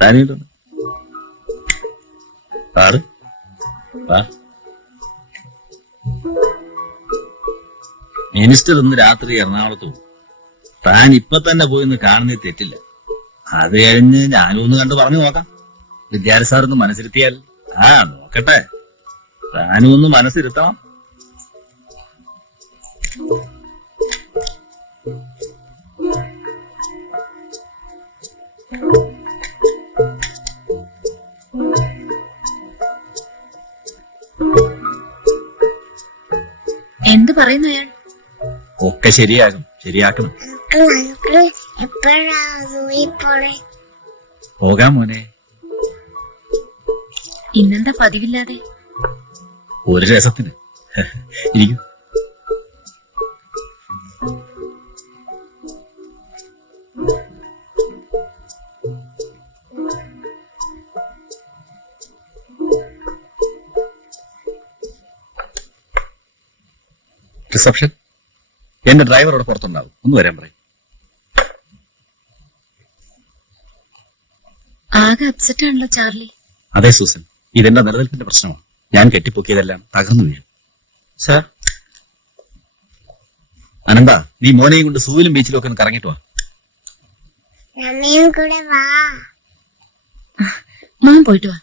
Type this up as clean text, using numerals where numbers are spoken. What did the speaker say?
താനിട്ടുണ്ട് ആറ് വാ. മിനിസ്റ്റർ ഇന്ന് രാത്രി എറണാകുളത്ത് പോകും. താൻ ഇപ്പൊ തന്നെ പോയി ഒന്ന് കാണുന്നത് തെറ്റില്ല. അത് കഴിഞ്ഞ് ഞാനും ഒന്ന് കണ്ടു പറഞ്ഞു നോക്കാം. വിദ്യാർത്ഥി സാർ ഒന്ന് മനസ്സിരുത്തിയാൽ. നോക്കട്ടെ, താനും ഒന്ന് മനസ്സിരുത്തണം. എന്ത് പറയുന്നു അയാൾ? ഒക്കെ ശരിയാകും, ശരിയാക്കണം. പോകാം മോനെ. ഇന്നെന്താ പതിവില്ലാതെ? ഒരു രസത്തിന് ഇരിക്കും. റിസപ്ഷൻ. എന്റെ ഡ്രൈവറോട് പുറത്തുണ്ടാവും, ഒന്ന് വരാൻ പറയും. ആകെ അപ്സെറ്റ് ആണല്ലോ ചാർലി. അതെ സൂസൻ, ഇതെന്റെ നിലനിൽപ്പിന്റെ പ്രശ്നമാണ്. ഞാൻ കെട്ടിപ്പൊക്കിയതെല്ലാം തകർന്നു വീഴും. സാർ, അനന്ത, നീ മോനെയും കൊണ്ട് സൂവിലും ബീച്ചിലും ഒക്കെ ഒന്ന് കറങ്ങിട്ട് വാ. മോൻ പോയിട്ട് വാ.